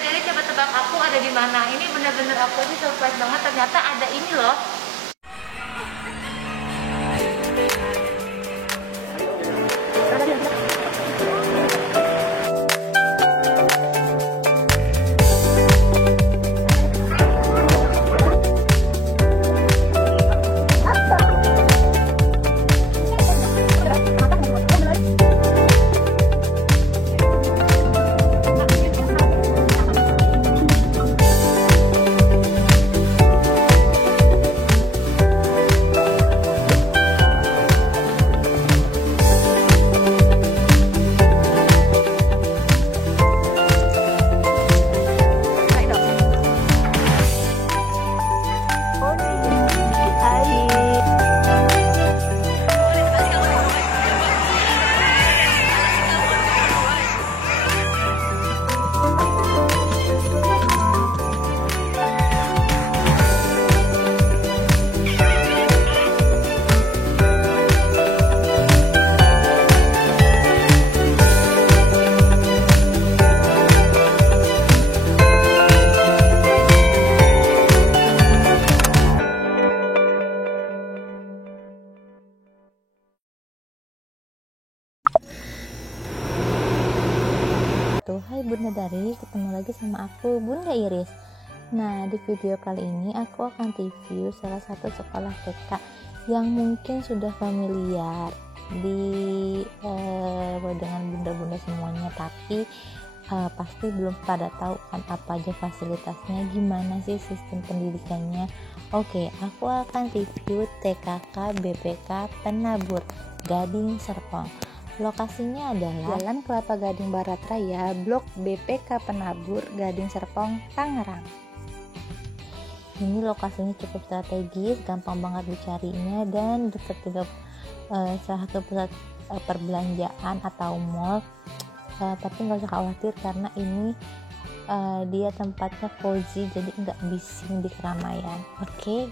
Dari coba tebak aku ada di mana. Ini bener-bener aku sih surprise banget, ternyata ada ini loh. Hai Bunda Dari, ketemu lagi sama aku Bunda Iris. Nah, di video kali ini aku akan review salah satu sekolah TK yang mungkin sudah familiar dengan bunda-bunda semuanya, tapi pasti belum pada tahu kan apa aja fasilitasnya, gimana sih sistem pendidikannya. Oke, aku akan review TKK BPK Penabur Gading Serpong. Lokasinya adalah Jalan Kelapa Gading Barat Raya, Blok BPK Penabur, Gading Serpong, Tangerang. Ini lokasinya cukup strategis, gampang banget dicarinya, dan dekat juga salah satu pusat perbelanjaan atau mall. Tapi nggak usah khawatir karena ini dia tempatnya cozy, jadi nggak bising di keramaian. Oke,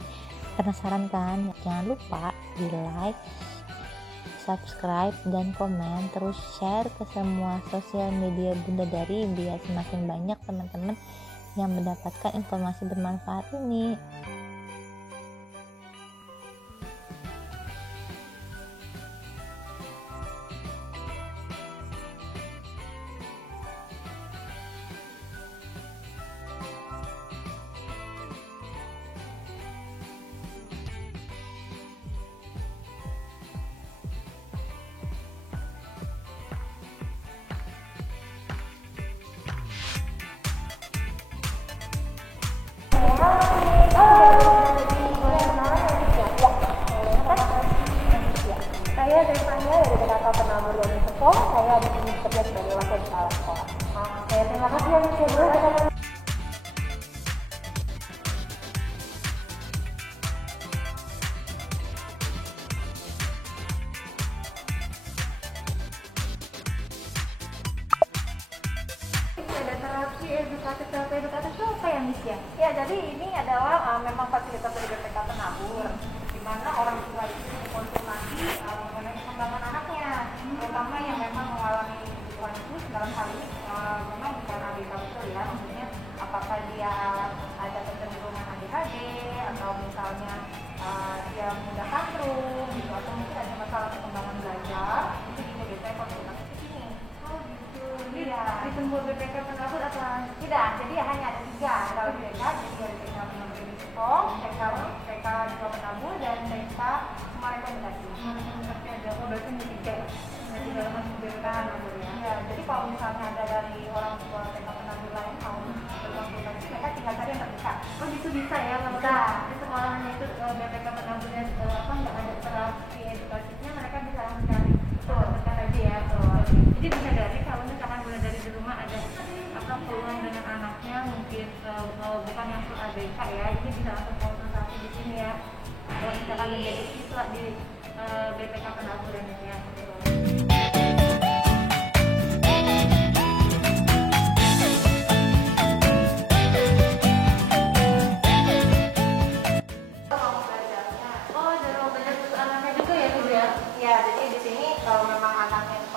penasaran kan? Jangan lupa di like, subscribe dan komen, terus share ke semua sosial media Bunda Dari biar semakin banyak teman-teman yang mendapatkan informasi bermanfaat ini. Saya Devanya dari TKK Penabur Gading Serpong. Saya di sini bekerja sebagai wakil kepala sekolah. Saya terima kasih yang saya Edukatif itu apa ya, Miss ya? Ya, jadi ini adalah memang fasilitas dari BPK Penabur, di mana orang tua itu konsultasi mengenai perkembangan anaknya, terutama yang memang mengalami kebutuhan khusus. Dalam hal ini memang bukan ABK betul ya, maksudnya apakah dia ada kecenderungan ADHD atau misalnya dia mudah tantrum gitu, atau mungkin ada masalah perkembangan belajar, itu juga biasanya konsultasi ke sini. Oh gitu. Iya. Ditunggu BPK Penabur atau tidak? Jadi hanya ada 3 kalau di TK, jadi ada TK Gading Serpong, TK juga Penabur, dan TK Rekomendasi. Rekomendasi ada, berarti ada 3. Jadi dalam BPK Penabur ya. Iya. Jadi kalau misalnya ada dari orang tua TK Penabur lain mau berkonsultasi, mereka tinggal cari yang terdekat. Oh gitu bisa ya? Bisa. Di sekolahnya itu BPK Penaburnya nggak ada terapi edukasinya, mereka bisa langsung cari. Tuh, terdekat aja ya. Tuh. Jadi bisa dari kalau misalkan Bunda Dari di rumah ada keluhan dengan anaknya, mungkin bukan yang full ABK ya, ini bisa langsung konsultasi di sini ya. Kalau misalkan menjadi siswa di BPK Penabur ya.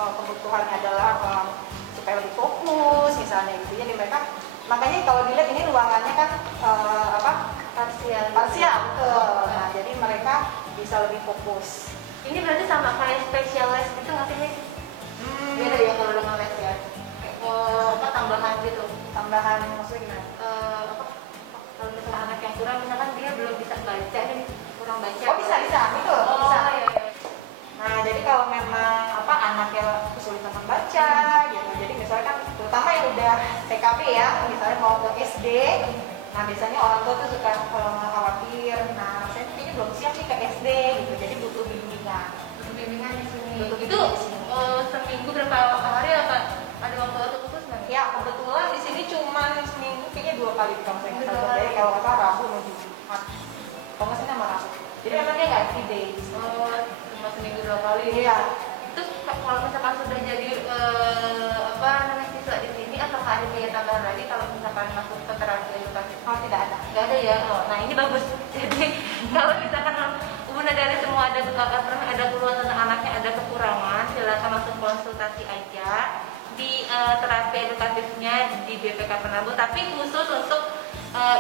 Kebutuhannya adalah supaya lebih fokus misalnya gitu, jadi mereka makanya kalau dilihat ini ruangannya kan apa, Parsial. parsial, betul. Nah jadi mereka bisa lebih fokus. Ini berarti sama kayak spesialis gitu nggak sih, Miss? Beda ya kalau dengan les ya. Apa tambahan gitu. Tambahan maksudnya gimana? Apa kalau misalnya anak yang kurang, misalkan dia belum bisa baca nih, kurang baca. Oh bisa itu Oh, bisa. iya, iya. Nah jadi kalau memang apa anaknya kesulitan membaca gitu, jadi misalnya kan terutama yang udah TKP ya, misalnya mau ke SD, nah biasanya orang tua tuh suka khawatir, nah saya kayaknya belum siap nih ke SD gitu, jadi butuh bimbingan. Untuk bimbingan di sini. Untuk Itu bimbingan di sini. seminggu berapa hari apa ada waktu khusus nggak? Ya kebetulan di sini cuma seminggu kayaknya 2 kali kalau saya nggak salah. Dua kali. Jadi kalau nggak salah Rabu mau Jumat, kalau nggak salah sama Rabu. Jadi memang dia nggak every day. Cuma seminggu 2 kali. Iya. Terus kalau misalkan sudah jadi apa namanya siswa di sini, apakah ada biaya tambahan lagi kalau misalkan masuk ke terapi edukasi? Oh tidak ada. Nggak ada ya. Oh, nah ini bagus. Jadi kalau misalkan Bunda dari semua ada keluhan tentang anaknya, ada kekurangan, silakan langsung konsultasi aja di terapi edukatifnya di BPK Penabur. Tapi khusus untuk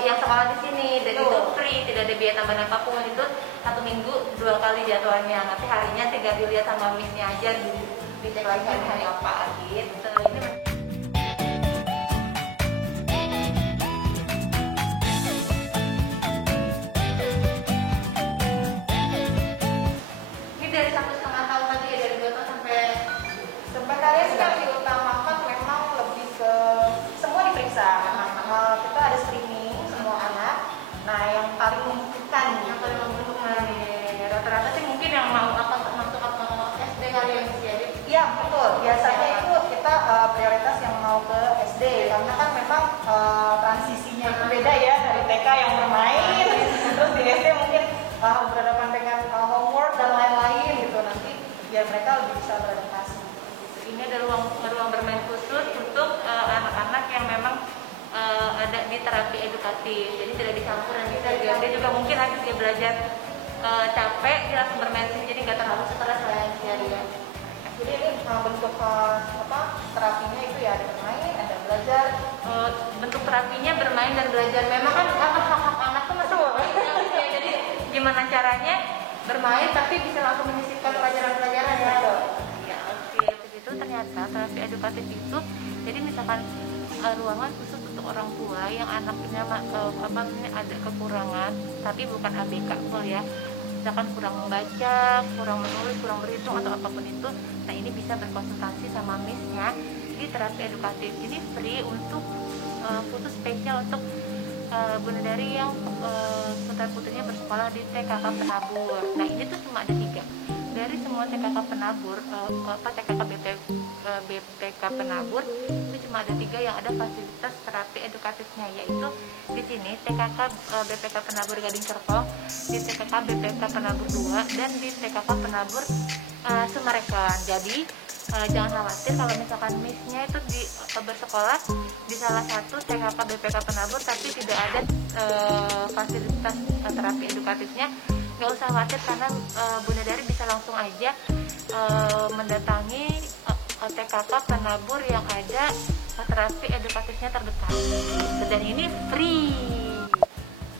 yang sekolah di sini, dan itu free, tidak ada biaya tambahan apapun. Itu 1 minggu 2 kali jadwalnya. Nanti harinya tinggal dilihat sama missnya aja, dicek lagi hari apa gitu. Ini dari 1,5 tahun tadi ya, dari 2 tahun sampai Sebenarnya sih yang diutamakan memang lebih ke semua diperiksa. Kita ada screening semua anak. Nah yang paling membutuhkan yang paling membutuhkan. Rata-rata sih mungkin yang mau masuk SD kali yang jadi. Iya betul. Biasanya itu kita prioritas yang mau ke SD karena kan memang transisinya itu beda ya dari TK yang bermain, terus di SD mungkin berhadapan dengan homework dan lain-lain gitu, nanti biar mereka lebih bisa beradaptasi. Ini ada ruang bermain khusus untuk anak-anak yang memang ada di terapi edukatif. Jadi tidak dicampur dan dia juga mungkin habis dia belajar capek, dia langsung bermain sini, jadi nggak terlalu stres lah ya dia. Jadi ini bentuk terapinya itu ya ada bermain, ada belajar. Bentuk terapinya bermain dan belajar. Memang kan hak-hak anak tuh masih bermain ya. Jadi gimana caranya bermain tapi bisa langsung menyisipkan pelajaran-pelajaran ya. Ya oke. Begitu ternyata terapi edukatif itu, jadi misalkan ruangan khusus untuk orang tua yang anaknya ada kekurangan, tapi bukan ABK full ya. Misalkan kurang membaca, kurang menulis, kurang berhitung atau apapun itu, nah ini bisa berkonsultasi sama missnya di terapi edukatif. Ini free untuk khusus spesial untuk Bunda Dari yang putra putrinya bersekolah di TKK Penabur. Nah ini tuh cuma ada 3 dari semua TKK Penabur, TKK BPK Penabur itu cuma ada 3 yang ada fasilitas terapi edukatifnya, yaitu di sini TKK BPK Penabur Gading Serpong, di TKK BPK Penabur 2, dan di TKK Penabur Sumarekon. Jadi jangan khawatir kalau misalkan missnya itu bersekolah di salah satu TKK BPK Penabur tapi tidak ada fasilitas terapi edukatifnya. Nggak usah khawatir karena Bunda Dari bisa langsung aja mendatangi TKK Penabur yang ada terapi edukatifnya terdekat, dan ini free.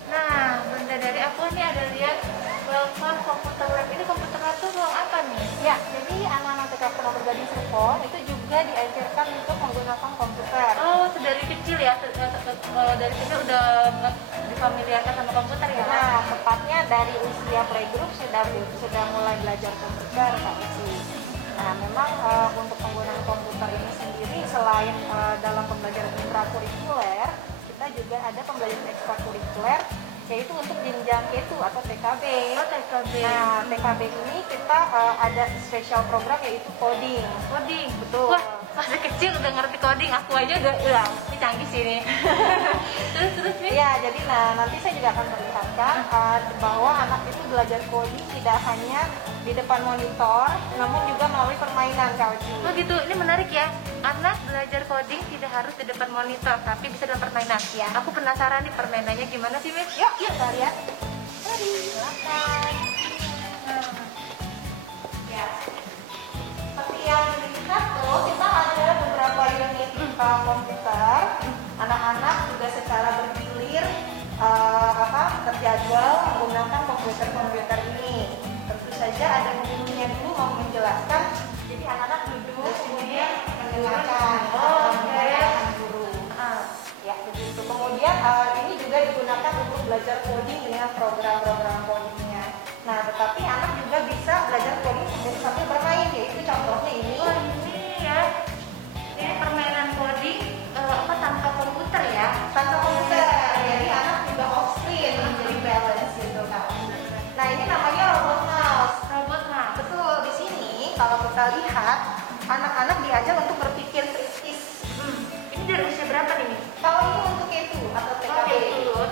Nah Bunda Dari, aku nih ada lihat welcome komputer lab. Ini komputer lab tuh ruang apa nih? Ya, jadi anak-anak TKK Penabur Gading Serpong itu juga diajarkan untuk menggunakan komputer. Oh, dari kecil ya? Dari kecil udah difamiliarkan sama komputer ya? Nah, tepatnya dari usia playgroup sudah mulai belajar komputer Kak Uci. Nah, memang untuk penggunaan komputer ini sendiri selain dalam pembelajaran intrakurikuler, kita juga ada pembelajaran ekstrakurikuler, yaitu untuk jenjang K2 atau TKB. Oh, TKB. Nah, TKB ini kita ada special program yaitu coding. Coding? Betul. Wah, masih kecil udah ngerti coding, aku aja udah ini canggih sih ini. Terus nih? Ya, jadi nanti saya juga akan perlihatkan bahwa anak itu belajar coding tidak hanya di depan monitor, namun juga melalui permainan Kak Uci. Oh gitu, ini menarik ya. Anak belajar coding tidak harus di depan monitor, tapi bisa dalam permainan. Ya. Aku penasaran nih permainannya gimana sih, Miss? Yuk, kita lihat. Mari, silakan. Ya, seperti yang dilihat tuh, kita ada beberapa unit komputer. Anak-anak belajar coding dengan program-program codingnya. Nah, tetapi anak juga bisa belajar coding sambil bermain, yaitu contohnya ini. Oh ini ya, ini permainan coding apa tanpa komputer ya? Tanpa komputer, jadi anak juga off screen, jadi balance gitu kan. Nah, ini namanya robot mouse. Robot mah. Betul, di sini kalau kita lihat anak-anak diajar untuk berpikir kritis. Ini dari usia berapa nih? Kalau ini untuk K2 atau TKB,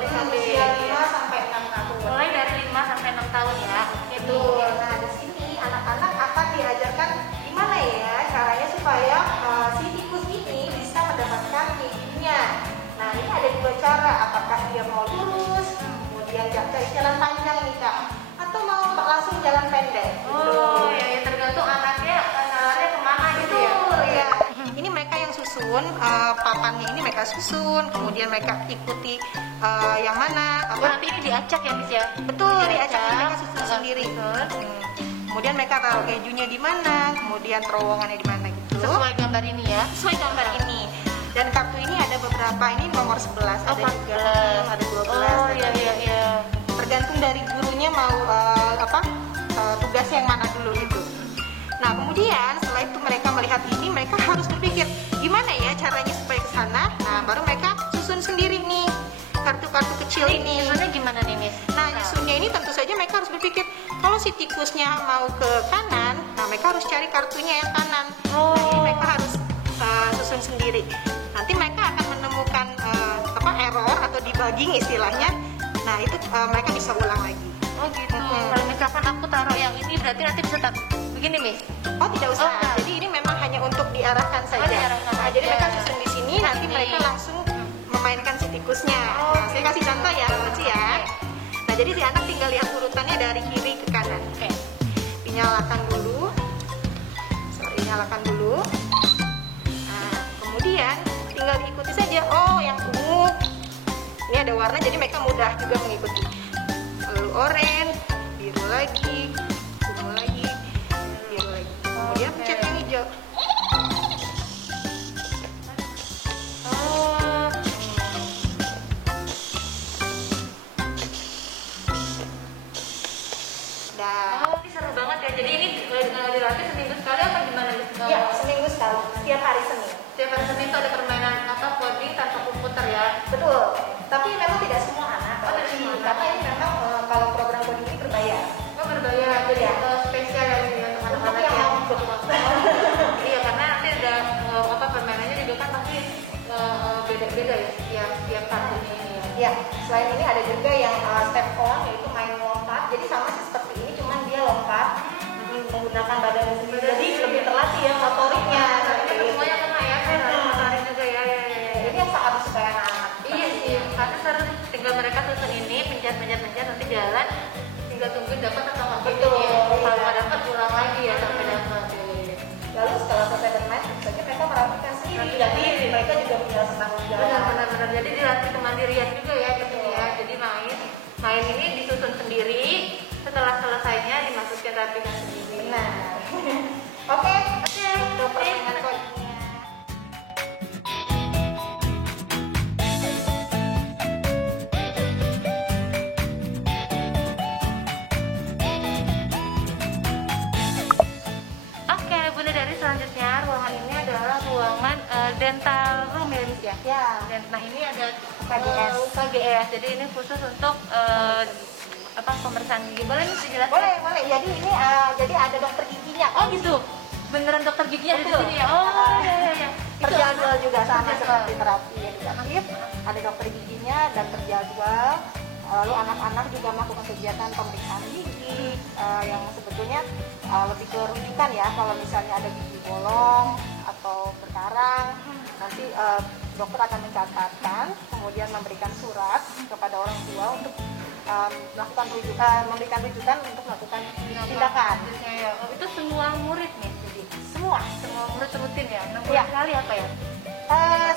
TKB. usia 5 sampai 6 tahun. Mulai dari 5 sampai 6 tahun ya. Betul. Nah, di sini anak-anak akan diajarkan gimana ya caranya supaya si tikus ini bisa mendapatkan mimpinya. Nah, ini ada dua cara, apakah dia mau lurus, kemudian cari jalan panjang nih Kak, atau mau langsung jalan pendek. Oh ya, ya tergantung anaknya arahnya kemana gitu ya. Betul, ya. Ini mereka yang susun, papannya ini mereka susun, kemudian mereka ikuti yang mana. Oh, nanti ini diacak ya Miss ya? Betul, diacak mereka susun sendiri. Betul. Kemudian mereka taruh kejunya di mana, kemudian terowongannya di mana gitu. Sesuai gambar ini ya? Sesuai gambar ini. Dan kartu ini ada beberapa, ini nomor 11, Oh, ada juga, ada 12. Oh ada iya iya iya. Tergantung dari gurunya mau tugasnya yang mana dulu gitu. Nah, kemudian setelah itu mereka melihat ini, mereka harus berpikir gimana ya caranya supaya ke sana. Nah, baru mereka susun sendiri nih kartu-kartu kecil ini. Nyusunnya gimana nih Miss? Nah, nyusunnya ini tentu saja mereka harus berpikir kalau si tikusnya mau ke kanan, nah mereka harus cari kartunya yang kanan. Oh. Nah, ini mereka harus susun sendiri. Nanti mereka akan menemukan error atau debugging istilahnya. Nah, itu mereka bisa ulang lagi. Oh gitu. Kalau misalkan aku taruh yang ini berarti nanti bisa begini Miss? Oh, tidak usah. Oh, enggak. Jadi ini memang hanya untuk diarahkan saja. diarahkan Nah, jadi aja. mereka susun di sini, nanti Ini. mereka langsung memainkan si tikusnya. Oh, Nah, saya kasih contoh ya, Mochi ya. Nah, jadi si anak tinggal lihat urutannya dari kiri ke kanan. Oke. Dinyalakan dulu. Nyalakan dulu. Nah, kemudian tinggal diikuti saja. Oh, yang ungu. Ini ada warna, jadi mereka mudah juga mengikuti. Lalu oranye, biru lagi, ungu lagi, biru lagi. Kemudian pencet yang hijau. Oh. Dah. Oh, ini seru banget ya. Jadi ini dilatih seminggu sekali apa gimana Miss? Ya, seminggu sekali, setiap hari Senin. Setiap hari Senin itu ada permainan apa coding tanpa komputer ya? Betul. Tapi memang tidak semua anak. Oh, tidak semua anak. Karena ini memang kalau program coding ini berbayar. Oh berbayar, jadi Iya. spesial ya ini untuk Untuk anak-anak yang yang mau iya karena nanti ada apa permainannya juga kan pasti beda-beda ya setiap kartunya ini ya. Ya, selain ini ada juga yang step on, yaitu main lompat. Jadi sama sih seperti ini, cuman dia lompat menggunakan badannya sendiri. Jadi lebih terlatih ya motoriknya. Itu semuanya kena ya, saya menarik juga ya. Ini yang sangat disukai anak-anak. Iya sih, karena seru tinggal mereka susun ini, pencet nanti jalan, tinggal tungguin dapat atau nggak Betul, gitu ya. Kalau iya. nggak dapat ulang lagi ya sampai dapat. Lalu setelah selesai bermain, tentu saja mereka merapikan sendiri. Jadi mereka juga punya tanggung jawab. Benar-benar jadi dilatih kemandirian juga ya gitu ya. Jadi main ini disusun sendiri, setelah selesainya dimasukkan rapikan sendiri. Benar. Oke, Oke, untuk permainan codingnya. Oke, Bunda, dari selanjutnya ruangan ini adalah ruangan dental room ya Miss ya. Ya. Nah ini ada KGS. KGS. Jadi ini khusus untuk apa pemeriksaan gigi. Boleh Miss dijelaskan? Boleh, boleh. Jadi ini jadi ada dokter giginya. Oh gitu. Beneran dokter gigi ada di Betul. sini ya. Oh iya. Terjadwal juga sama terjadwal. seperti terapi ya di aktif. Ada dokter giginya dan terjadwal. Lalu anak-anak juga melakukan kegiatan pemeriksaan gigi yang sebetulnya lebih ke rujukan ya. Kalau misalnya ada gigi bolong atau berkarang, nanti dokter akan mencatatkan, kemudian memberikan surat kepada orang tua untuk melakukan memberikan rujukan untuk melakukan tindakan. Ya. Oh, itu semua murid nih. Jadi Semua semua murid rutin ya. 6 bulan Iya. sekali apa ya?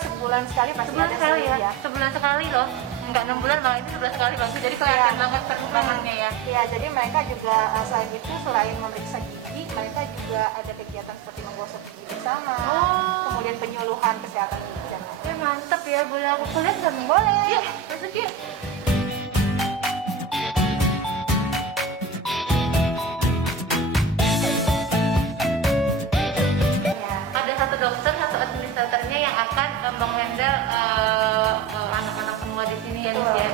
sebulan sekali pasti Sebulan ada sekali sih, ya. Sebulan sekali loh. Enggak 6 bulan malah ini sebulan sekali bagus. Jadi kelihatan Iya. banget perkembangannya ya. Ya, jadi mereka juga selain itu selain memeriksa gigi, mereka juga ada kegiatan seperti menggosok gigi bersama, Oh. kemudian penyuluhan kesehatan gigi dan lain-lain. Mantep ya, boleh aku kuliah nggak nih? Boleh. Yuk, masuk yuk. menghandle anak-anak semua di sini ya Miss ya,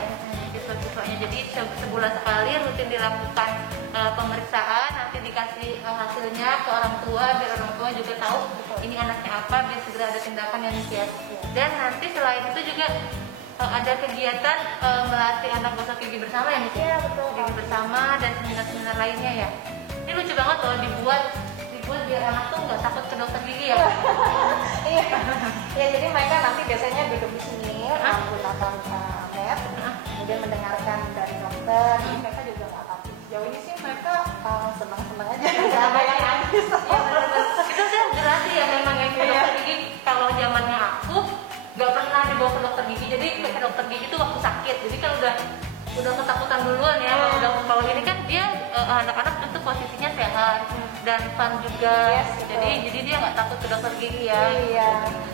siswa-siswanya. Jadi sebulan sekali rutin dilakukan pemeriksaan, nanti dikasih hasilnya ke orang tua biar orang tua juga tahu ini anaknya apa, biar segera ada tindakan ya Miss ya. Dan nanti selain itu juga ada kegiatan melatih anak gosok gigi bersama ya Miss ya, gigi bersama dan seminar-seminar lainnya ya. Ini lucu banget loh, dibuat biar anak tuh nggak takut ke dokter gigi ya. Iya. Ya, jadi mereka nanti biasanya duduk di sini menggunakan mat, kemudian mendengarkan dari dokter. Jadi mereka juga nggak takut. Sejauh ini sih mereka senang-senang aja. Nggak ada yang nangis. Ya, itu saya berarti ya memang yang ke dokter gigi. Kalau zamannya aku nggak pernah dibawa ke dokter gigi. Jadi ke dokter gigi itu waktu sakit. Jadi kan udah ketakutan duluan ya. Kalau ini kan dia anak-anak tentu posisinya sehat dan fun juga. Jadi dia nggak takut ke dokter gigi ya. Iya.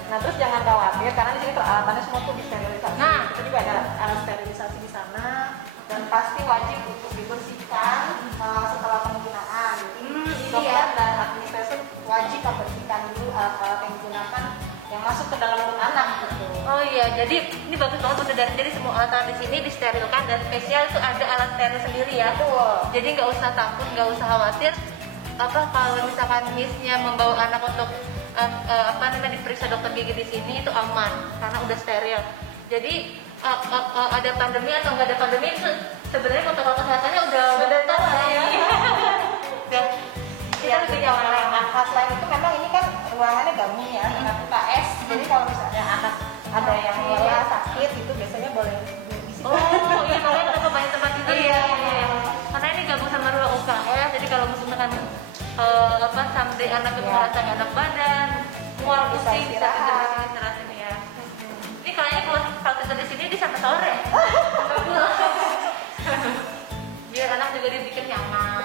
Nah, terus jangan khawatir karena di sini peralatannya semua tuh disterilisasi. Nah, kita juga ada alat sterilisasi di sana dan pasti wajib untuk dibersihkan setelah penggunaan. Dokter dan administrasi wajib membersihkan dulu alat-alat yang digunakan yang masuk ke dalam mulut anak gitu. Oh iya, jadi ini bagus banget Bunda Dari. Jadi semua alat-alat di sini disterilkan dan spesial itu ada alat steril sendiri ya. Betul. Jadi nggak usah takut, nggak usah khawatir. Kalau misalkan Missnya membawa anak untuk diperiksa dokter gigi di sini itu aman karena udah steril. Jadi ada pandemi atau nggak ada pandemi itu sebenarnya protokol kesehatannya udah tahu ya. Kita lebih nyaman. Nah, selain itu memang ini kan ruangannya gabung ya dengan UKS. Jadi kalau misalnya anak ada yang lelah sakit itu biasanya boleh di situ. Oh iya, makanya kenapa banyak tempat tidur ya. Karena ini gabung sama ruang UKS. Jadi kalau misalkan sampai anak itu merasa nggak enak badan, mual pusing, bisa tidur di sini istirahat ini ya. Ini kayaknya kalau tidur di sini di sampai sore. Sampai pulang. Biar anak juga dibikin nyaman.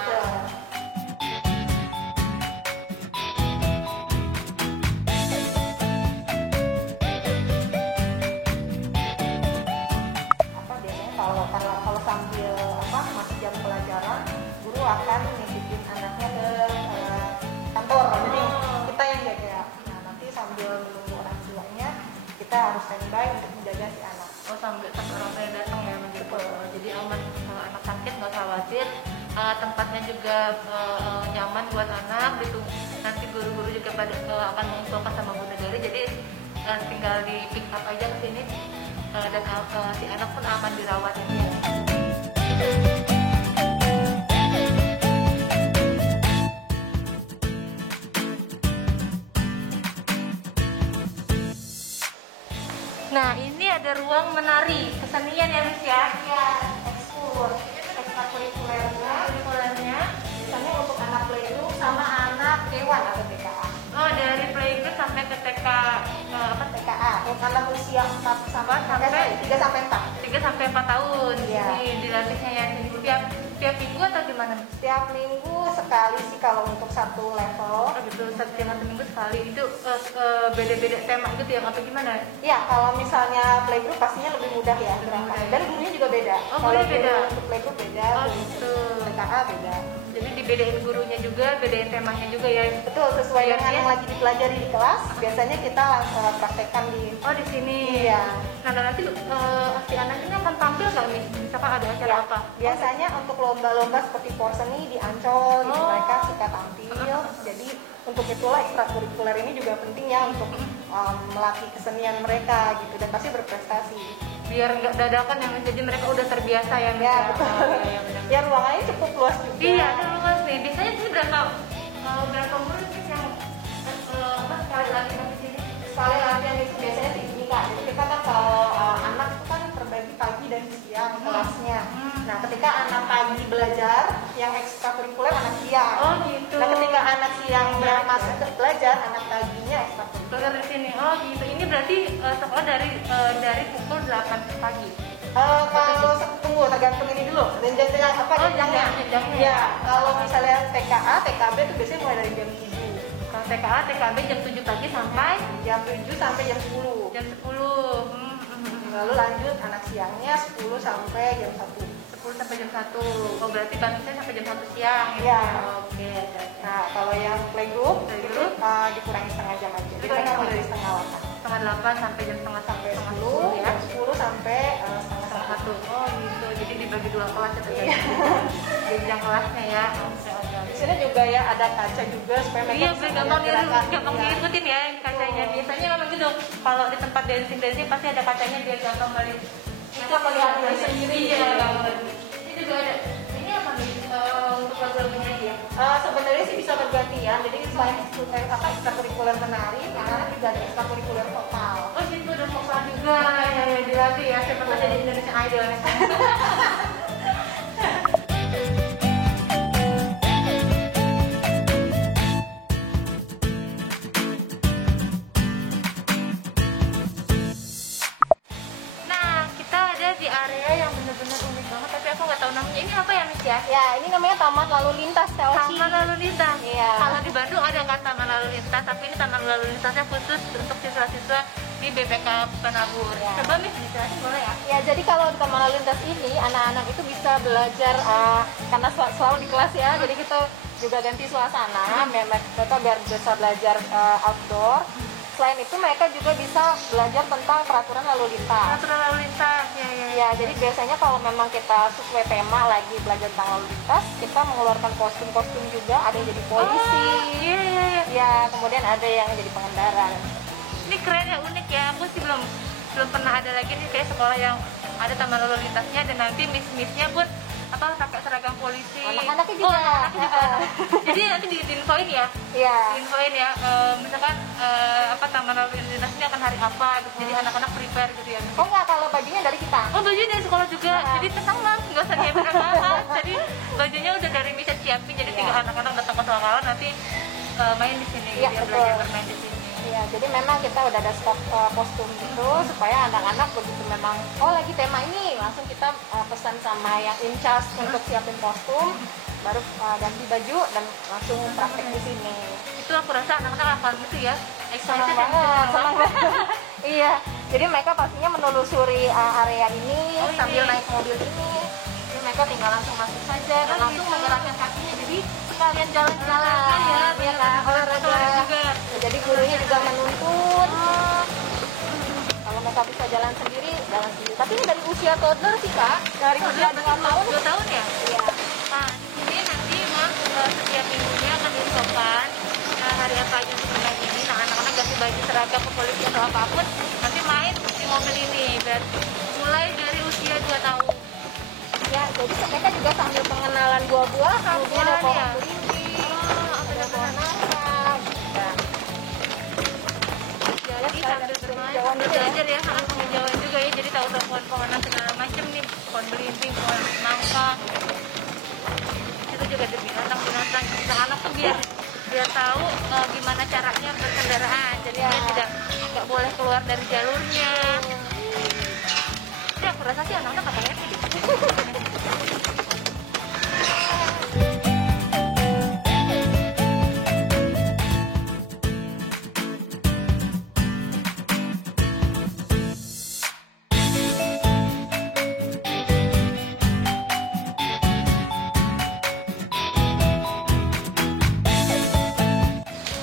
Kalau sambil masih jam pelajaran, guru akan nitipin anaknya ke kantor. Jadi kita yang jaga. Nah, nanti sambil menunggu orang tuanya, kita harus standby untuk menjaga si anak. Oh, sampai orang tua datang ya menjemput. Jadi aman, kalau anak sakit nggak khawatir. Tempatnya juga nyaman buat anak. Nanti guru-guru juga akan mengumpulkan sama Bunda Dari. Jadi tinggal di pick up aja ke sini. Dan si anak pun aman dirawat ini ya. Nah, ini ada ruang menari kesenian ya Miss ya? Ya, ekstrakurikulernya biasanya untuk anak playgroup sama anak K1 atau TKA. Oh, dari playgroup sampai ke TKA. Untuk anak usia 3 sampai 4. 3 sampai 4 tahun. Ya. Ini dilatihnya ya tiap minggu atau gimana? Setiap minggu sekali sih kalau untuk satu level. Oh gitu, setiap minggu sekali. Itu beda-beda tema gitu ya, apa gimana? Ya, kalau misalnya playgroup pastinya lebih mudah ya gerakan. Dan gurunya juga beda. Oh, kalau beda. Untuk playgroup beda. Oh gitu. TKA beda. Jadi dibedain gurunya juga, bedain temanya juga ya. Betul, sesuai Biar dengan dia- yang lagi dipelajari di kelas. Biasanya kita langsung praktekkan di. Oh di sini. Iya. Nah dan nanti si anak ini akan tampil nggak nih? Misalkan ada acara Ya, apa? biasanya untuk lomba-lomba seperti porseni di Ancol gitu, Oh. mereka suka tampil. Jadi untuk itulah ekstrakurikuler ini juga penting ya untuk melatih kesenian mereka gitu dan pasti berprestasi. Biar nggak dadakan yang jadi mereka udah terbiasa ya. Miss, Ya betul. iya, benar. Ya ruangannya cukup luas juga. Iya, ada luas nih. Biasanya sih berapa murid sih yang sekali latihan di sini? Sekali latihan itu biasanya tinggi Kak. Jadi kita kan kalau anak itu kan terbagi pagi dan siang kelasnya. Nah, ketika anak pagi belajar, yang ekstrakurikuler anak siang. Oh gitu. Nah, ketika anak siangnya masuk ke belajar, anak paginya ekstrakurikuler. Belajar di sini. Oh gitu. Ini berarti sekolah dari pukul 8 pagi. Kalau tunggu tergantung ini dulu jenjang apa Oh, jenjangnya. jenjangnya. Ya, kalau misalnya TKA, TKB itu biasanya mulai dari jam 7. Kalau TKA, TKB jam 7 pagi sampai Jam 7 sampai jam 10. jam 10. Lalu lanjut anak siangnya 10 sampai jam 1. 10 sampai jam 1. Oh berarti batasnya sampai jam 1 siang. Iya. Oke. Nah, kalau yang playgroup itu Playgroup? dikurangi setengah jam aja. Jadi Dikurangi mereka mulai setengah dari setengah 8. setengah 8 sampai jam setengah 10 ya. Jam 10 sampai setengah Setengah 1. 1. Oh gitu. Jadi dibagi 2 kelas itu ya. Jenjang kelasnya ya. Di sini juga ya ada kaca juga supaya mereka Iya, bisa biar melihat gerakan. gampang Iya. diikutin ya kacanya. Biasanya memang gitu. Kalau di tempat dancing pasti ada kacanya biar gampang melihat. Kita melihat diri sendiri. Iya, gampang. Ini juga ada. Ini apa nih? Untuk lagu-lagunya dia. Sebenarnya sih bisa bergantian. Jadi selain ekstrakurikuler menari, anak-anak juga ada ekstrakurikuler vokal. Oh, situ ada vokal juga. Ya, dilatih ya. Siapa tahu jadi Indonesian Idol. Nah, kita ada di area yang benar-benar unik banget, tapi aku nggak tahu namanya. Ini apa ya, Miss ya? Ya, ini namanya Taman Lalu Lintas Telci. Taman Lalu Lintas. Iya. Kalau di Bandung ada kan Taman Lalu Lintas, tapi ini Taman Lalu Lintasnya khusus untuk siswa-siswa di BPK Penabur. Ya. Coba Miss dijelasin boleh ya? Ya, jadi kalau di Taman Lalu Lintas ini anak-anak itu bisa belajar karena selalu di kelas ya. Jadi kita juga ganti suasana, mereka biar bisa belajar outdoor. Selain itu mereka juga bisa belajar tentang peraturan lalu lintas. Peraturan lalu lintas, ya. Ya, jadi biasanya kalau memang kita sesuai tema lagi belajar tentang lalu lintas, kita mengeluarkan kostum-kostum juga, ada yang jadi polisi. Oh, iya. Ya, kemudian ada yang jadi pengendara. Ini keren ya, unik ya. Aku sih belum pernah ada lagi nih kayak sekolah yang ada taman lalu lintasnya dan nanti miss-missnya pun pakai seragam polisi. Anak-anaknya juga. Oh, anak-anaknya juga. Jadi nanti diinfoin ya. Iya. Diinfoin ya. Misalkan taman lalu lintas ini akan hari apa gitu. Jadi anak-anak prepare gitu ya. Oh enggak, kalau bajunya dari kita. Oh, baju dari sekolah juga. Jadi tenang Mas, nggak usah nyiapin apa-apa. Jadi bajunya udah dari bisa siapin. Jadi tinggal anak-anak datang ke sekolah nanti main di sini. Iya, Dia betul. belajar bermain di sini. Iya, jadi memang kita udah ada stok kostum gitu supaya anak-anak begitu memang lagi tema ini langsung kita pesan sama yang in charge untuk siapin kostum, baru ganti baju dan langsung praktek di sini. Itu aku rasa anak-anak akan gitu ya. Senang Excited banget, senang banget. Iya, jadi mereka pastinya menelusuri area ini Oh, sambil ini. naik mobil ini. Jadi mereka tinggal langsung masuk saja dan Oh, langsung gitu. menggerakkan kakinya. Jadi sekalian jalan-jalan ya, iya kan, olahraga. juga. Jadi gurunya juga menuntun. Kalau mereka bisa jalan sendiri, jalan sendiri. Tapi ini dari usia toddler sih Kak, dari usia 2 tahun. 2 tahun ya? Iya. Nah, di sini nanti Mas setiap minggunya akan diinfokan hari apa aja untuk bermain ini. Nah, anak-anak ganti baju seragam kepolisian atau apapun, nanti main di mobil ini. Dan mulai dari usia 2 tahun. Ya, jadi mereka juga sambil pengenalan buah-buahan. Ini ada pohon ya? belimbing, Oh, ada pohon nangka. Nah, Jadi sambil bermain, sambil belajar ya, sangat penghijauan juga ya. Jadi tahu-tahu pohon-pohonan segala macam nih, pohon belimbing, pohon nangka. Itu juga ada binatang-binatang. Anak-anak tuh biar tahu gimana caranya berkendaraan. Jadi dia nggak boleh keluar dari jalurnya. Jadi aku rasa sih anak-anak akan happy deh.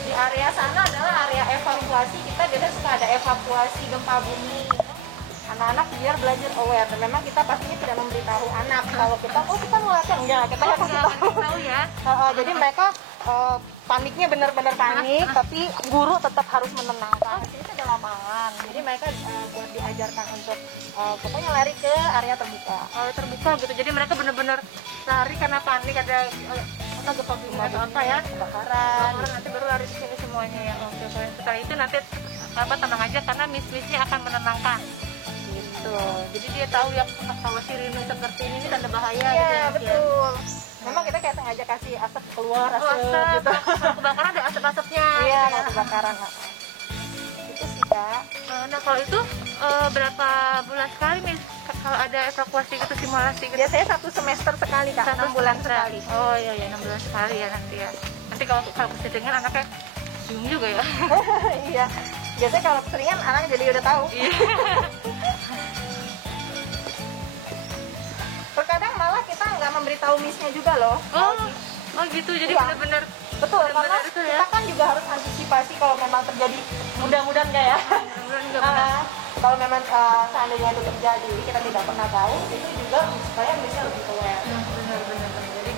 di area sana adalah area evakuasi. Kita biasanya suka ada evakuasi gempa bumi. Anak-anak biar belajar aware. Dan memang kita pastinya tidak memberitahu anak kalau kita kita mau latihan enggak, kita Oh, kasih nggak tahu. tahu ya. Jadi mereka paniknya benar-benar panik, tapi guru tetap harus menenangkan. Di sini ada lapangan, jadi mereka buat diajarkan untuk pokoknya lari ke area terbuka. Terbuka gitu. Jadi mereka benar-benar lari karena panik ada gempa bumi atau apa ya. Kebakaran. Orang nanti baru lari ke sini semuanya ya. Oke. Setelah itu nanti tenang aja karena miss-missnya akan menenangkan. Gitu. Jadi dia tahu ya kalau sirine seperti ini tanda bahaya gitu Iya, ya. betul. Memang kita kayak sengaja kasih asap keluar, Oh, asap asap. gitu. Kalau kebakaran ada asap-asapnya. Iya, gitu ya. kalau kebakaran. Itu sih Kak. Nah, kalau itu berapa bulan sekali nih kalau ada evakuasi gitu, simulasi gitu? Biasanya 1 semester sekali Kak, 6 bulan sekali. Oh iya, 6 bulan sekali ya nanti ya. Nanti kalau keseringan anaknya bingung juga ya. Iya. Biasanya kalau keseringan anaknya jadi udah tahu. Iya. Terkadang malah kita nggak memberitahu missnya juga loh. Oh gitu, jadi Iya. benar-benar Betul, karena benar-benar itu ya. kita kan juga harus antisipasi kalau memang terjadi mudah-mudahan nggak ya. Benar-benar juga benar. Kalau memang seandainya itu terjadi, kita tidak pernah tahu, itu juga supaya bisa lebih aware. Benar. Jadi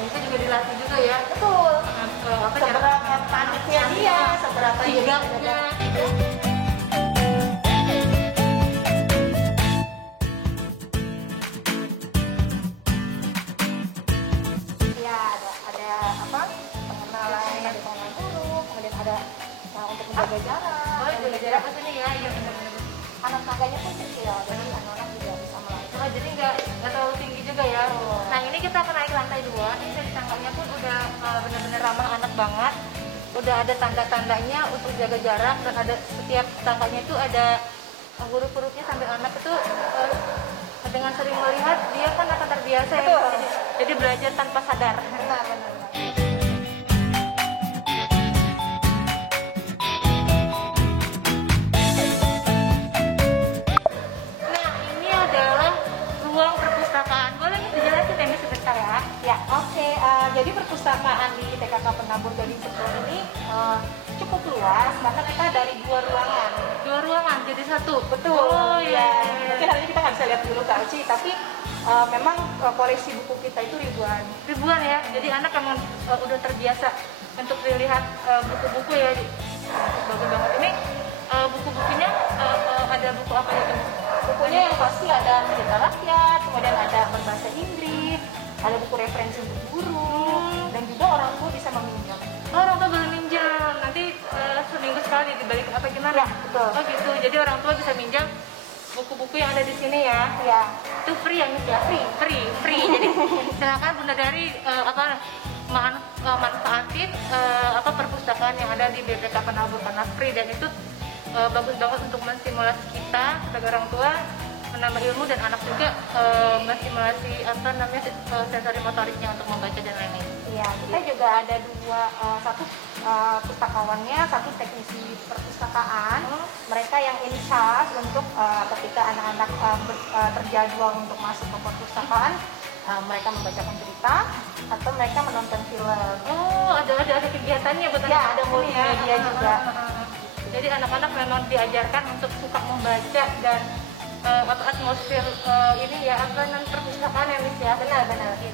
bisa juga dilatih juga ya. Betul. Apa Seberapa paniknya dia, seberapa dia bisa sigapnya. Ya, ada apa? Pengenalan dengan guru, kemudian ada untuk menjaga jarak. Oh, jaga jarak ke sini ya. Iya benar-benar. Anak tangganya pun kecil, jadi anak-anak juga bisa melatih. Oh, jadi nggak terlalu tinggi juga ya. Nah, ini kita akan naik lantai 2. Ini dari tanggalnya pun udah benar-benar ramah anak banget. Udah ada tanda-tandanya untuk jaga jarak, dan ada setiap tanggalnya itu ada huruf-hurufnya sambil anak itu dengan sering melihat dia kan akan terbiasa ya. Betul. Jadi belajar tanpa sadar. Benar. Nah, ini adalah ruang perpustakaan. Boleh nih dijelasin Temi sebentar ya? Ya, oke. Jadi perpustakaan di TKK Penabur Gading Sentul ini cukup luas karena kita dari 2 ruangan. 2 ruangan jadi 1. Betul. Oh iya. Mungkin hari ini kita nggak bisa lihat dulu Kak Uci, tapi memang koleksi buku kita itu ribuan. Ribuan ya. Jadi anak emang udah terbiasa untuk dilihat buku-buku ya. Bagus banget. Ini buku-bukunya ada buku apa ya? Bukunya yang pasti ada cerita rakyat, kemudian ada berbahasa Inggris, ada buku referensi untuk guru, dan juga orang tua bisa meminjam. Oh, orang tua boleh minjam. Nanti seminggu sekali dibalik apa gimana? Ya, betul. Oh gitu. Jadi orang tua bisa minjam buku-buku yang ada di sini ya. Ya, Itu free ya Miss ya? Free. Jadi silakan Bunda Dari manfaatin perpustakaan yang ada di BPK Penabur karena free, dan itu bagus banget untuk menstimulasi kita sebagai orang tua menambah ilmu, dan anak juga menstimulasi sensori motoriknya untuk membaca dan lain-lain. iya. Kita juga ada satu pustakawannya, satu teknisi perpustakaan. Mereka yang in charge untuk ketika anak-anak terjadwal untuk masuk ke perpustakaan, mereka membacakan cerita atau mereka menonton film. Oh, ada kegiatannya buat Ya, anak-anak ada ini multimedia juga. Jadi anak-anak memang diajarkan untuk suka membaca dan atmosfer ini ya perpustakaan ya Miss ya. Benar.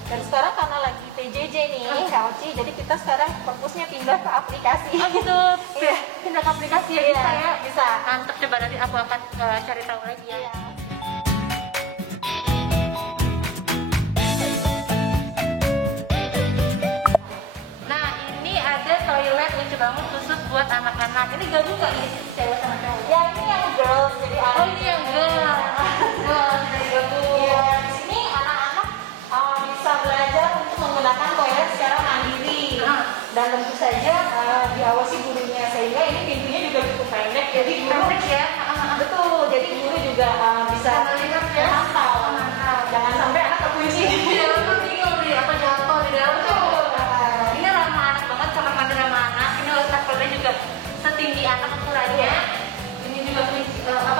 Dan sekarang karena lagi PJJ nih, Kak Uci, jadi kita sekarang perpusnya pindah ke aplikasi. Oh gitu. Iya. Pindah ke aplikasi ya, bisa ya. Bisa. Mantap, coba nanti aku akan cari tahu lagi ya. Iya. Nah, ini ada toilet lucu banget khusus buat anak-anak. Ini gabung nggak nih cewek sama cowok? Ya, ini yang girls, jadi Oh, ini yang girl. Wah, dari gabung. Iya, di sini anak-anak bisa belajar untuk menggunakan toilet secara mandiri. Dan tentu saja diawasi gurunya, sehingga ini pintunya juga cukup pendek, jadi guru Pendek ya. betul, jadi guru juga bisa Melihat ya. memantau. Mantap. Jangan sampai anak kekunci. Di dalam tuh bingung nih apa jatuh di dalam tuh. Ini ramah anak banget, kamar mandi ramah anak. Ini wastafelnya juga setinggi anak ukurannya. Ini juga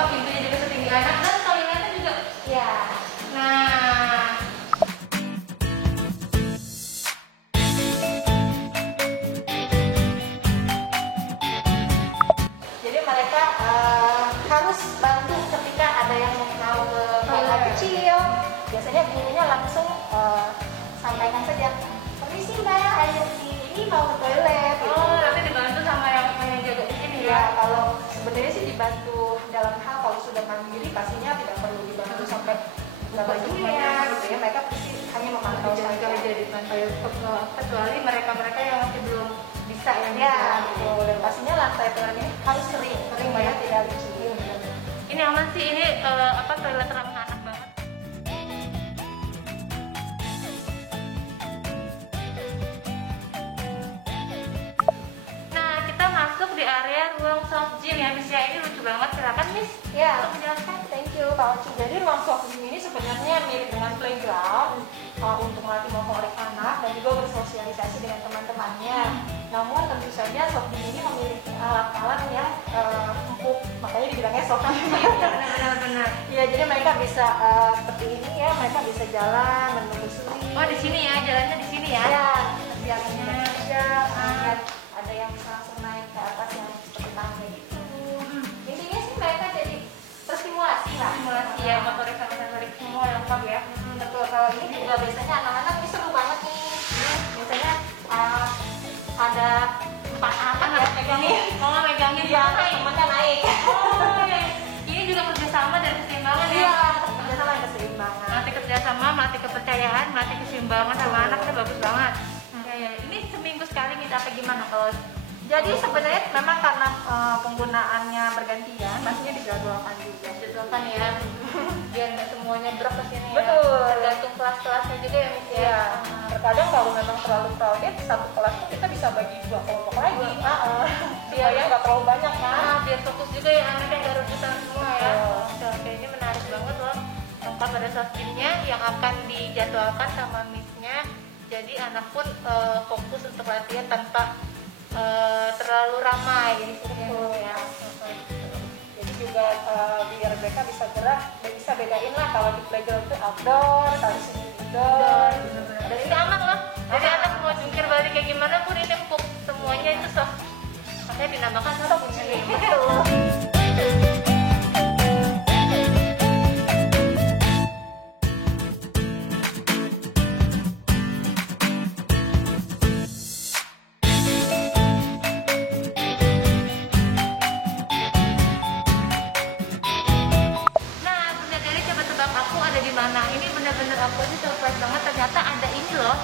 pintunya juga setinggi anak, dan toiletnya juga. Ya. Nah, Jadi mereka harus bantu ketika ada yang mau ke toilet kecil. Biasanya gurunya langsung sampaikan saja, permisi Mbak, ayo ini mau ke toilet. Gitu. oh nanti dibantu sama yang jaga di sini Ya, ya. kalau sebenarnya sih dibantu dalam hal kalau sudah mandiri pastinya tidak perlu dibantu sampai ke bajunya gitu ya. Mereka pasti hanya memantau Jaga saja. jadi kecuali mereka yang masih belum bisa yang Ya, jalan. betul. Dan pastinya lantai toiletnya harus kering supaya tidak licin. Ini aman sih, ini toilet ramah anak banget. Nah, kita masuk di area ruang soft gym ya Miss ya. Ini lucu banget, silakan Miss Ya, untuk menjelaskan. thank you Pak Oci. Jadi ruang soft gym ini sebenarnya mirip dengan playground untuk melatih motorik anak dan juga bersosialisasi dengan teman-temannya. Namun tentu saja soft gym ini memiliki alat-alat yang empuk, makanya dibilangnya soft gym. Benar. Ya, jadi mereka bisa seperti ini ya, mereka bisa jalan dan menyusuri. Oh, di sini ya, jalannya di sini ya. Ya, biasanya aja. Kemudian ada yang bisa langsung naik ke atas yang seperti tangga gitu. Intinya sih mereka ya, motorik sama sensorik semua lengkap ya. Betul, kalau ini juga biasanya anak-anak ini seru banget nih. Biasanya ada 4 anak ya megangin. Mau megangin Iya, naik. temennya naik. Oh, ini juga kerjasama dan keseimbangan ya. Iya, kerjasama yang keseimbangan. Melatih kerjasama, melatih kepercayaan, melatih keseimbangan sama anaknya bagus banget. Ya, ini seminggu sekali minta apa gimana kalau? Jadi sebenarnya memang karena penggunaannya bergantian, pastinya dijadwalkan juga. Jadwalkan ya, biar nggak semuanya berat ke sini. Betul. Ya. Tergantung kelas-kelasnya juga ya Miss ya. Iya, terkadang kalau memang terlalu crowded, satu kelas tuh kita bisa bagi 2 kelompok lagi. Biar ya nggak terlalu banyak kan. Biar fokus juga ya anaknya nggak rebutan semua ya. Oke, ini menarik banget loh. Lengkap ada sostimnya yang akan dijadwalkan sama Missnya. Jadi anak pun fokus untuk latihan tanpa terlalu ramai gitu ya. Jadi juga biar mereka bisa gerak dan bisa bedain lah kalau di playground itu outdoor, kalau di sini indoor. Dan ini aman lah. Jadi anak mau jungkir balik kayak gimana pun ini empuk semuanya itu soft. Makanya dinamakan soft ini. Betul. Nah, Bunda Deli coba tebak aku ada di mana. Ini bener-bener aku aja surprise banget. Ternyata ada ini loh.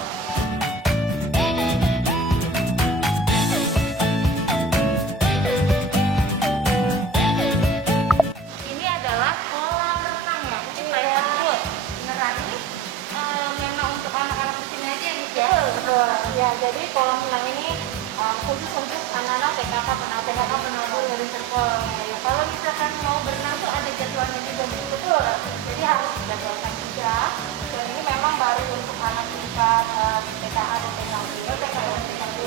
Ini adalah kolam renang ya. Ini private pool. Beneran ini memang untuk anak-anak di sini aja ya, Miss ya. Betul. Ya, jadi kolam renang ini khusus untuk anak-anak TKK penabur dari Serpong. Ya, kalau misalkan mau berenang tuh ada jadwalnya juga Betul. Jadi harus dijadwalkan juga. Dan ini memang baru untuk anak tingkat TKA dan TKB.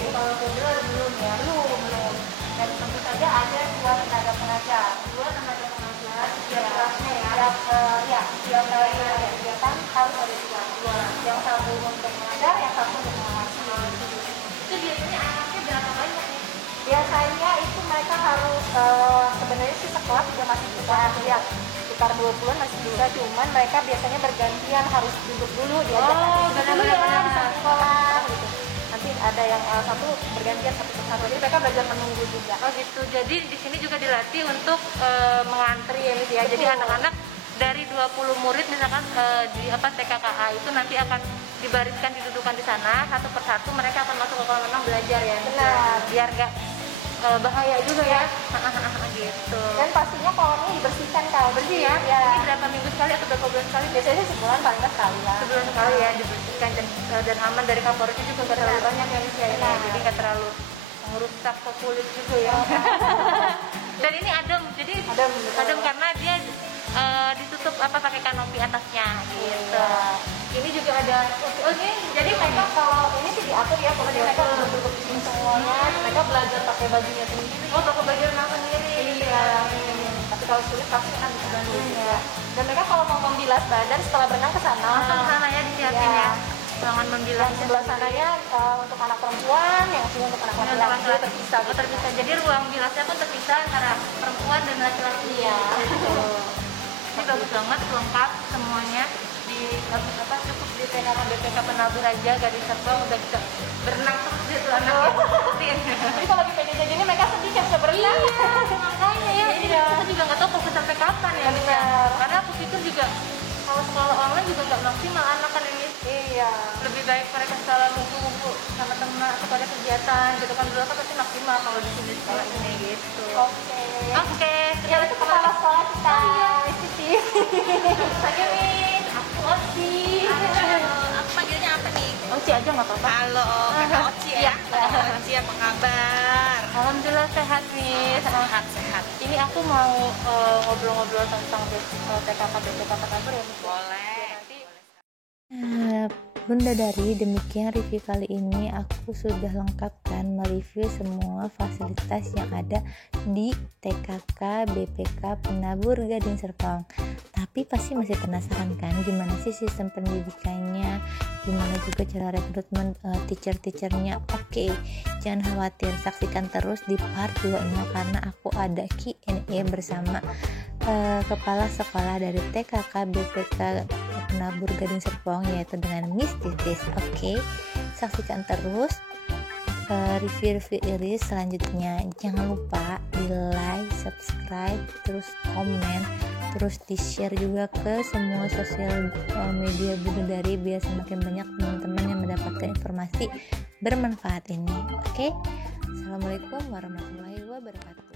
Kalau kedua belum ya. Belum. Dan tentu saja ada 2 tenaga pengajar. Setiap kelasnya ya. Setiap kali ada kegiatan harus ada 2. Yang satu untuk mengajar, yang satu untuk mengawasi. Itu biasanya anaknya berapa banyak nih? Biasanya itu mereka harus sebenarnya sih sekolah juga masih bisa lihat sekitar 20-an masih bisa, cuman mereka biasanya bergantian harus duduk dulu diajak benar-benar. di samping kolam gitu. Nanti ada yang satu bergantian satu persatu, jadi mereka belajar menunggu juga. Oh gitu. Jadi di sini juga dilatih untuk mengantri ya Miss ya. Jadi Betul. anak-anak dari 20 murid misalkan di TKKA itu nanti akan dibariskan didudukan di sana satu persatu, mereka akan masuk ke kolam renang belajar ya. Miss, ya. Benar. Biar nggak bahaya juga ya. Gitu. Dan pastinya kolamnya dibersihkan kalau Bersih ya. Ini berapa minggu sekali atau berapa bulan sekali? biasanya sebulan paling nggak sekali lah. Sebulan sekali ya dibersihkan dan aman dari kapornya juga nggak terlalu banyak ya Miss ya. Benar. Jadi nggak terlalu merusak ke kulit juga ya. Dan ini adem, jadi adem karena dia ditutup pakai kanopi atasnya gitu. Iya. Ini juga ada. Oh ini Jadi mereka kalau ini sih diatur ya, kalau mereka duduk di sini semuanya, mereka belajar pakai bajunya sendiri. oh pakai baju renang sendiri. Iya. Tapi kalau sulit pasti kan bisa bantu ya. Dan mereka kalau mau membilas badan setelah berenang ke sana. Langsung sana ya disiapin Iya. ya. Ruangan membilas. Yang sebelah sananya untuk anak perempuan, yang sini untuk anak laki-laki terpisah. Oh, terpisah. Jadi ruang bilasnya pun terpisah antara perempuan dan laki-laki. Iya. Ini bagus banget, lengkap semuanya. Di cukup di BPK Penabur aja, Gading Serpong udah bisa berenang terus gitu anaknya. Jadi kalau di PJJ gini mereka sedih kan bisa berenang. Makanya ya, jadi kita juga nggak tahu fokus sampai kapan ya. Benar. Karena aku pikir juga kalau sekolah online juga nggak maksimal anak kan ini. Iya. Lebih baik mereka sekolah ngumpul sama teman atau pada kegiatan gitu kan, dulu kan pasti maksimal kalau di sini sekolah ini gitu. Oke, Ya itu kepala sekolah kita. Siti. Saya Miss, aku Oci. Aku panggilnya apa nih? Oci aja nggak apa-apa. Halo, Kakak Oci ya. Kakak Oci apa kabar? Alhamdulillah sehat Miss. Sehat. Ini aku mau ngobrol-ngobrol tentang TKK BPK Penabur ya Miss. Boleh. Bunda Dari, demikian review kali ini. Aku sudah lengkapkan mereview semua fasilitas yang ada di TKK BPK Penabur Gading Serpong. Tapi pasti masih penasaran kan gimana sih sistem pendidikannya, gimana juga cara rekrutmen teacher-teachernya. Oke, jangan khawatir, saksikan terus di part 2 ini karena aku ada Q&A bersama kepala sekolah dari TKK BPK Penabur Gading Serpong, yaitu dengan Miss Titis. Oke, saksikan terus review-review Iris selanjutnya. Jangan lupa di like, subscribe, terus komen, terus di share juga ke semua sosial media Bunda Dari biar semakin banyak teman-teman yang mendapatkan informasi bermanfaat ini. Oke, assalamualaikum warahmatullahi wabarakatuh.